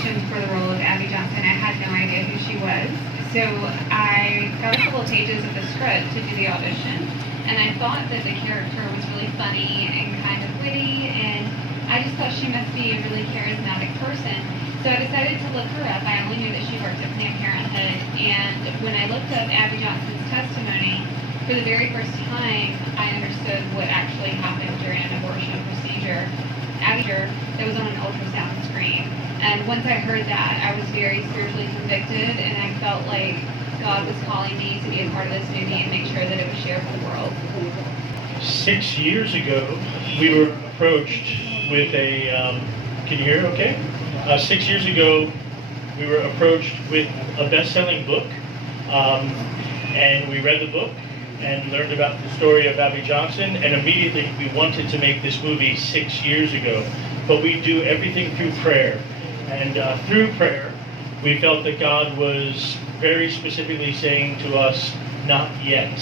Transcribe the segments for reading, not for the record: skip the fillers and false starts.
auditioned for the role of Abby Johnson. I had no idea who she was. So I got a couple of pages of the script to do the audition, and I thought that the character was really funny and kind of witty, and I just thought she must be a really charismatic person. So I decided to look her up. I only knew that she worked at Planned Parenthood, and when I looked up Abby Johnson's testimony, for the very first time, I understood what actually happened during an abortion procedure. That was on an ultrasound screen. And once I heard that, I was very spiritually convicted, and I felt like God was calling me to be a part of this movie and make sure that it was shared with the world. 6 years ago, we were approached with a, can you hear okay? 6 years ago, we were approached with a best-selling book, and we read the book and learned about the story of Abby Johnson, and immediately we wanted to make this movie 6 years ago. But we do everything through prayer, and through prayer, we felt that God was very specifically saying to us, not yet.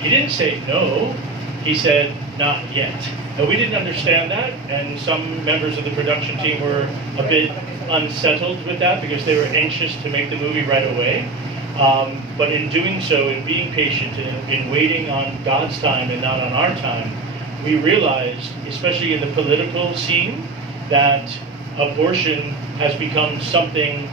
He didn't say no, he said, not yet. And we didn't understand that, and some members of the production team were a bit unsettled with that because they were anxious to make the movie right away. But in doing so, in being patient, and in waiting on God's time and not on our time, we realized, especially in the political scene, that abortion has become something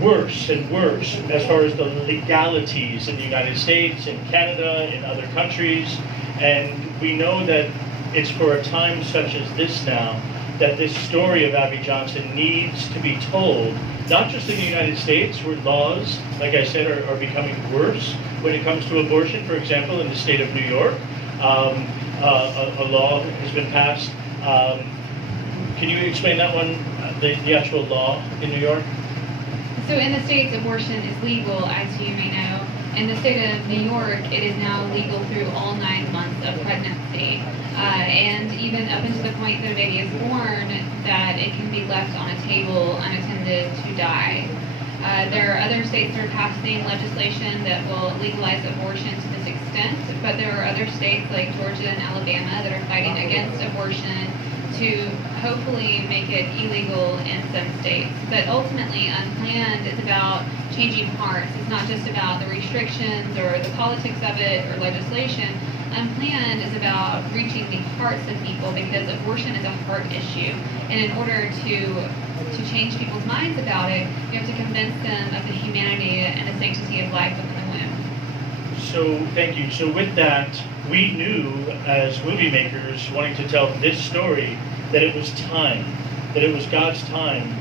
worse and worse as far as the legalities in the United States, in Canada, in other countries. And we know that it's for a time such as this now that this story of Abby Johnson needs to be told, not just in the United States, where laws, like I said, are becoming worse when it comes to abortion. For example, in the state of New York, a law has been passed. Can you explain that one, the actual law in New York? So in the States, abortion is legal, as you may know. In the state of New York, it is now legal through all 9 months of pregnancy. And even up until the point that a baby is born, that it can be left on a table unattended to die. There are other states that are passing legislation that will legalize abortion to this extent, but there are other states like Georgia and Alabama that are fighting against abortion to hopefully make it illegal in some states. But ultimately, Unplanned is about changing hearts. It's not just about the restrictions or the politics of it or legislation. Unplanned is about reaching the hearts of people, because abortion is a heart issue. And in order to change people's minds about it, you have to convince them of the humanity and the sanctity of life within the womb. So, thank you. So with that, we knew as movie makers wanting to tell this story that it was time, that it was God's time,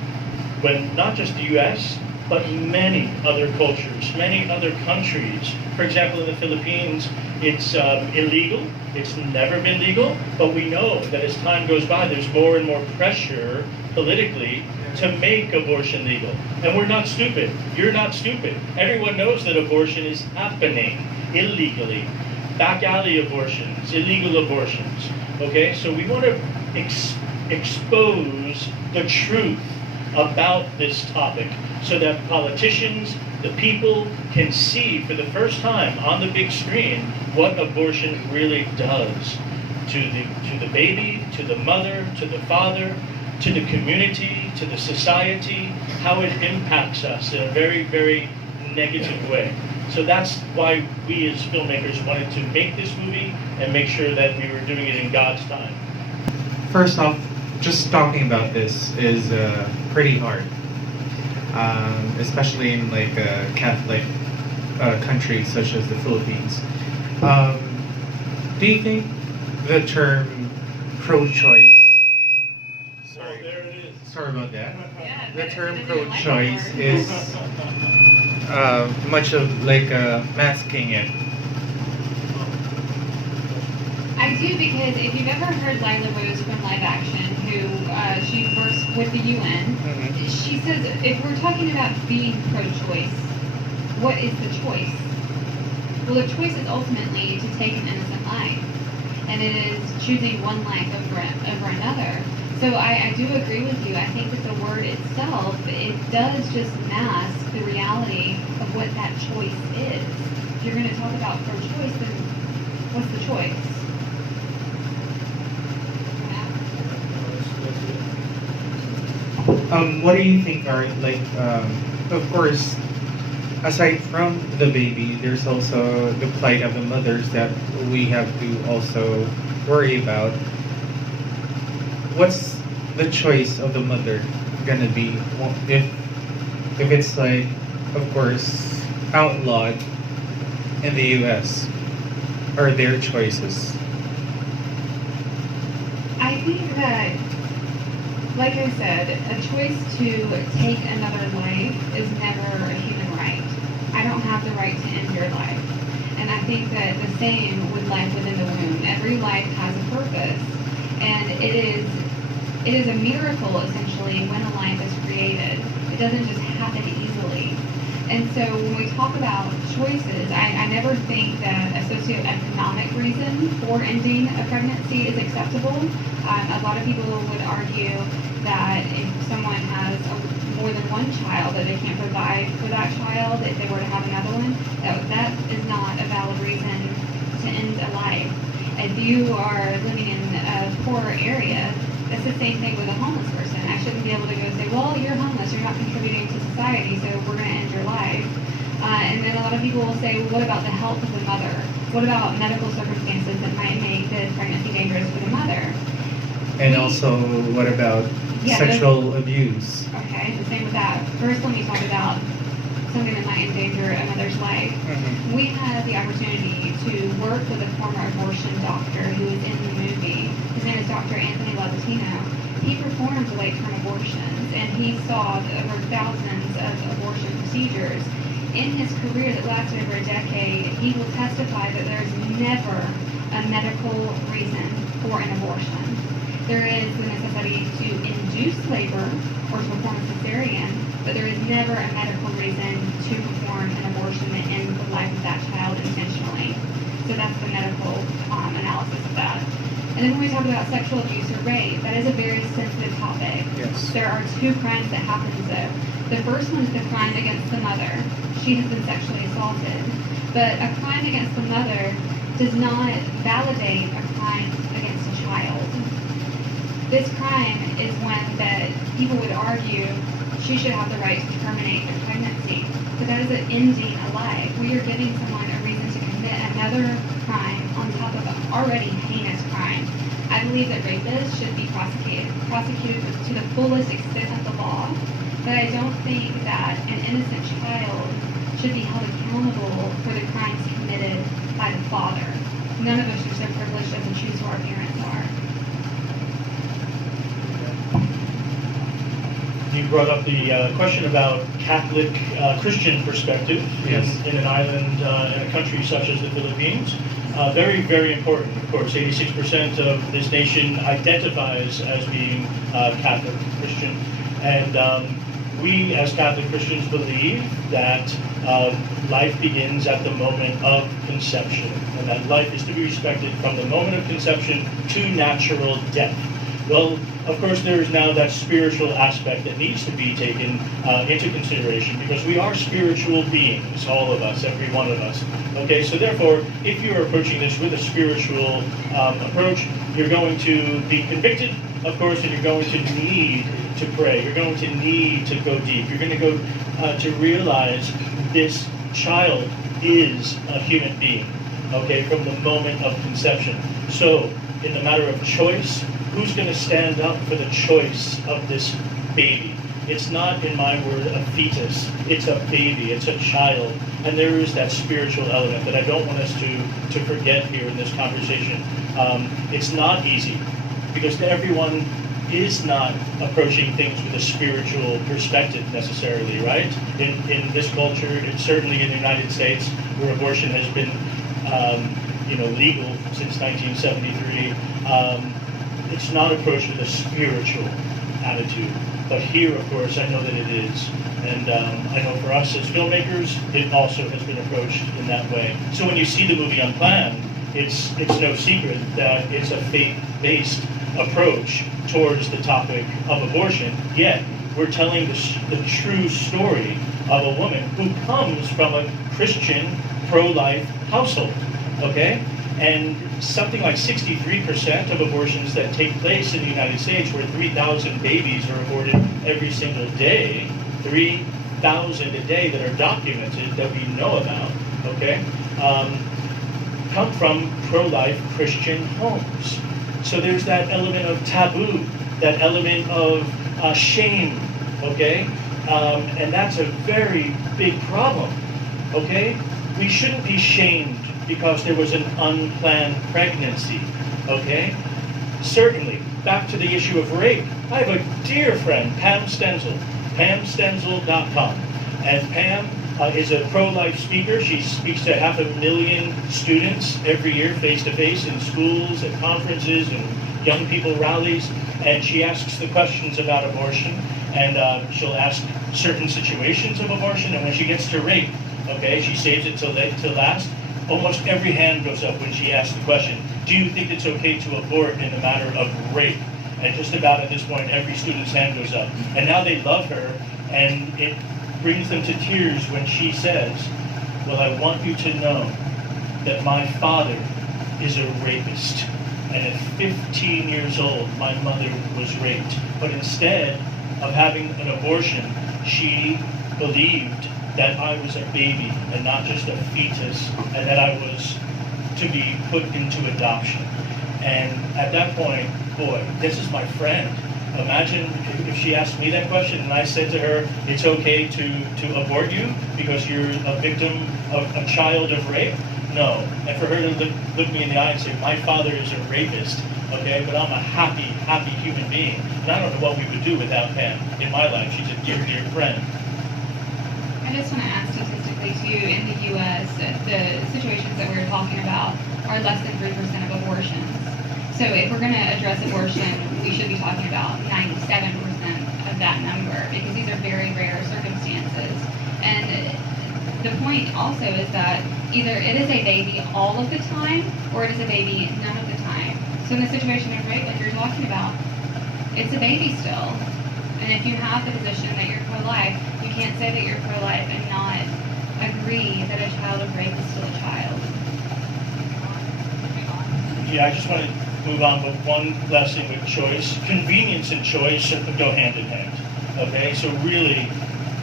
when not just the U.S., but many other cultures, many other countries. For example, in the Philippines, it's illegal. It's never been legal, but we know that as time goes by, there's more and more pressure politically to make abortion legal. And we're not stupid. You're not stupid. Everyone knows that abortion is happening illegally. Back alley abortions, illegal abortions. Okay, so we want to expose the truth about this topic so that politicians, the people, can see for the first time on the big screen what abortion really does to the baby, to the mother, to the father, to the community, to the society, how it impacts us in a very, very negative way. So that's why we as filmmakers wanted to make this movie and make sure that we were doing it in God's time. First off, just talking about this is pretty hard, especially in like a Catholic country such as the Philippines. Do you think the term pro-choice? Sorry, there it is. Sorry about that. Yeah, The term but pro-choice is much of like masking it. I do, because if you've ever heard Lila Rose from Live Action, who she works with the UN, she says if we're talking about being pro-choice, what is the choice? Well, the choice is ultimately to take an innocent life, and it is choosing one life over another. So I do agree with you. I think that the word itself, it does just mask the reality of what that choice is. If you're going to talk about pro-choice, then what's the choice? What do you think are like? Of course, aside from the baby, there's also the plight of the mothers that we have to also worry about. What's the choice of the mother gonna be if it's like, of course, outlawed in the U.S. Are their choices? I think that, like I said, a choice to take another life is never a human right. I don't have the right to end your life. And I think that the same with life within the womb. Every life has a purpose. And it is a miracle, essentially, when a life is created. It doesn't just happen easily. And so when we talk about choices, I never think that a socioeconomic reason for ending a pregnancy is acceptable. A lot of people would argue that if someone has more than one child, that they can't provide for that child if they were to have another one, that is not a valid reason to end a life. If you are living in a poor area, it's the same thing with a homeless person. I shouldn't be able to go say, well, you're homeless, you're not contributing to society, so we're going to end your life. And then a lot of people will say, well, what about the health of the mother? What about medical circumstances that might make the pregnancy dangerous for the mother? And also, what about sexual abuse? Okay, the same with that. First, let me talk about something that might endanger a mother's life. Mm-hmm. We had the opportunity to work with a former abortion doctor who was in the movie. His name is Dr. Anthony Lavatino. He performed late-term abortions, and he saw over thousands of abortion procedures. In his career that lasted over a decade, he will testify that there's never a medical reason for an abortion. There is the necessity to induce labor or to perform a cesarean, but there is never a medical reason to perform an abortion that ends the life of that child intentionally. So that's the medical analysis of that. And then when we talk about sexual abuse or rape, that is a very sensitive topic. Yes. There are two crimes that happen though. The first one is the crime against the mother. She has been sexually assaulted. But a crime against the mother does not validate a crime against a child. This crime is one that people would argue she should have the right to terminate their pregnancy. But that is an ending a life. We are giving someone a reason to commit another crime on top of an already heinous crime. I believe that rapists should be prosecuted to the fullest extent of the law. But I don't think that an innocent child should be held accountable for the crimes committed by the father. None of us are so privileged as to choose who our parents are. You brought up the question about Catholic Christian perspective in an island, in a country such as the Philippines. Very, very important. Of course, 86% of this nation identifies as being Catholic Christian. And we as Catholic Christians believe that life begins at the moment of conception, and that life is to be respected from the moment of conception to natural death. Well, of course, there is now that spiritual aspect that needs to be taken into consideration, because we are spiritual beings, all of us, every one of us. Okay, so therefore, if you're approaching this with a spiritual approach, you're going to be convicted, of course, and you're going to need to pray. You're going to need to go deep. You're going to go to realize this child is a human being, okay, from the moment of conception. So, in the matter of choice, who's going to stand up for the choice of this baby? It's not, in my word, a fetus. It's a baby. It's a child. And there is that spiritual element that I don't want us to forget here in this conversation. It's not easy, because everyone is not approaching things with a spiritual perspective necessarily, right? In this culture, it's certainly in the United States, where abortion has been legal since 1973, it's not approached with a spiritual attitude. But here, of course, I know that it is. And I know for us as filmmakers, it also has been approached in that way. So when you see the movie Unplanned, it's no secret that it's a faith-based approach towards the topic of abortion, yet we're telling the true story of a woman who comes from a Christian pro-life household, okay? And something like 63% of abortions that take place in the United States, where 3,000 babies are aborted every single day, 3,000 a day that are documented, that we know about, okay, come from pro-life Christian homes. So there's that element of taboo, that element of shame, okay? And that's a very big problem, okay? We shouldn't be shamed because there was an unplanned pregnancy, okay? Certainly, back to the issue of rape. I have a dear friend, Pam Stenzel, pamstenzel.com. And Pam is a pro-life speaker. She speaks to 500,000 students every year face-to-face in schools and conferences and young people rallies. And she asks the questions about abortion. And she'll ask certain situations of abortion. And when she gets to rape, okay, she saves it till last. Almost every hand goes up when she asks the question, do you think it's okay to abort in the matter of rape? And just about at this point, every student's hand goes up. And now they love her, and it brings them to tears when she says, well, I want you to know that my father is a rapist. And at 15 years old, my mother was raped. But instead of having an abortion, she believed that I was a baby and not just a fetus, and that I was to be put into adoption. And at that point, boy, this is my friend. Imagine if she asked me that question and I said to her, it's okay to abort you because you're a victim of a child of rape? No. And for her to look me in the eye and say, my father is a rapist, okay, but I'm a happy human being. And I don't know what we would do without Pam in my life. She's a dear friend. I just want to add statistically too, in the U.S., the situations that we're talking about are less than 3% of abortions. So if we're going to address abortion, we should be talking about 97% of that number, because these are very rare circumstances. And the point also is that either it is a baby all of the time, or it is a baby none of the time. So in the situation of rape, like you're talking about, it's a baby still. And if you have the position that you're pro-life, you can't say that you're pro-life and not agree that a child of rape is still a child. Yeah, I just want to move on, but one last thing with choice. Convenience and choice go hand in hand, okay? So really,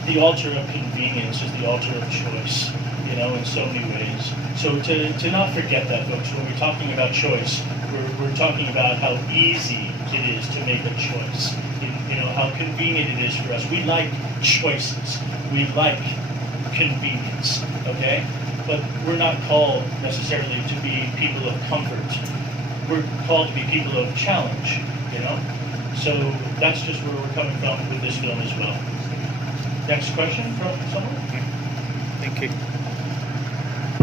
the altar of convenience is the altar of choice, you know, in so many ways. So to not forget that, folks, when we're talking about choice, we're talking about how easy it is to make a choice. You know, how convenient it is for us. We like choices. We like convenience, okay? But we're not called necessarily to be people of comfort. We're called to be people of challenge, you know? So that's just where we're coming from with this film as well. Next question from someone? Thank you.